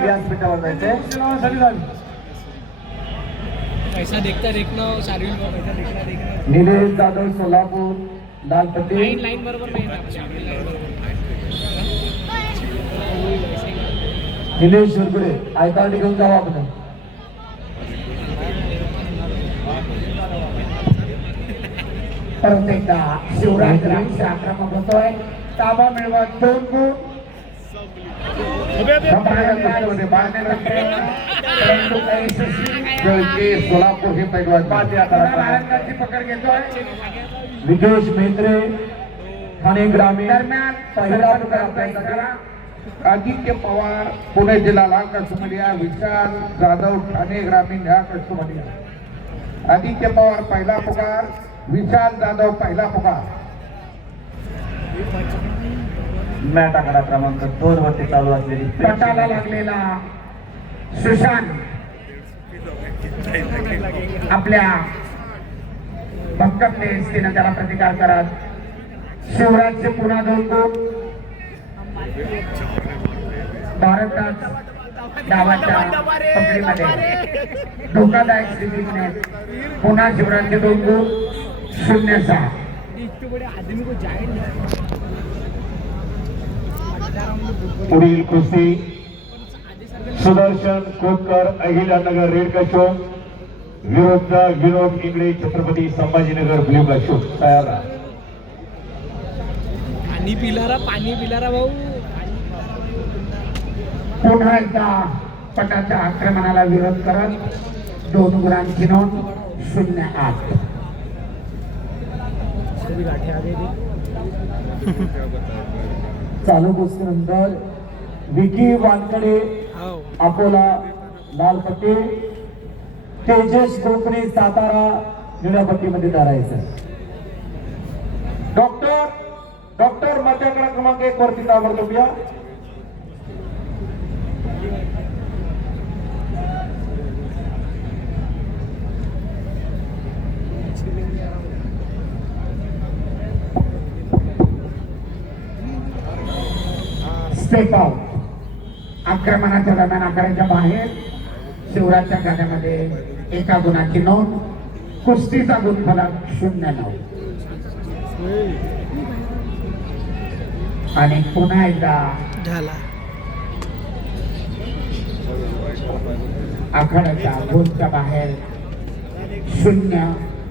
व्यासपीठावर जायचंय. देखता शारीरिक देखणं निलेश जाधव सोलापूर लाल पट्टी लाईन लाईन बरोबर नाही ना शारीरिक लाईन बरोबर। निलेश घेऊन जावा आपण परत एकदा शिवराज आक्रमक होतोय. ताबा मिळवत दोन गुण. सोलापूर हे पैलवान पकड घेतोय. मेहत्रे ठाणे ग्रामीण दरम्यान. आदित्य पवार पुणे जिल्हा लाल कस्टमरिया विशाल जाधव ठाणे ग्रामीण ह्या कस्टमरिया आदित्य पवार पहिला पुकार विशाल जाधव पहिला पुकार. मॅट आकडा क्रमांक दोन वरती चालू असलेली पटाला लागलेला सुशांत. आपल्या भक्कम तिनं त्याला प्रतिकार करत शिवराजचे पुन्हा दोन गुण भारतात डावाच्या पकडीमध्ये. धोकादायक स्थितीने पुन्हा शिवराजचे दोन गुण शून्य सहा. पुढील कुस्ती. सुदर्शन कोतकर अहिल्यानगर रेड का शो विरुद्ध विनोद इंगळे छत्रपती संभाजीनगर ब्ल्यू का शो तयार राहा. पाणी पिलारा पाणी पिलारा भाऊ. पुन्हा एकदा पटाच्या आक्रमणाला विरोध करत दोन गुणांची नोंद शून्य आठ. गाठी आगे चालू कुस्तीनंतर विकी वानकडे हो. अकोला लाल पट्टी तेजस कोकणे सातारा निळ्या पट्टीमध्ये धरायचं डॉक्टर डॉक्टर मध्याकडे क्रमांक एक वरती ताबडतोब या. स्टेप आउट आक्रमणाच्या दरम्यान आकाराच्या बाहेर शिवराजच्या खात्यामध्ये एका गुणाची नोंद कुस्तीचा गुणफलक शून्य नऊ. आणि पुन्हा एकदा झाला आखाड्याच्या गोलच्या बाहेर शून्य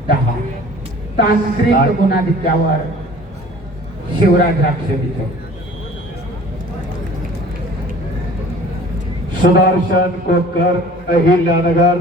दहा. तांत्रिक गुणाधिक्यावर शिवराज राक्षसीचे सुदर्शन कोतकर अहिल्यानगर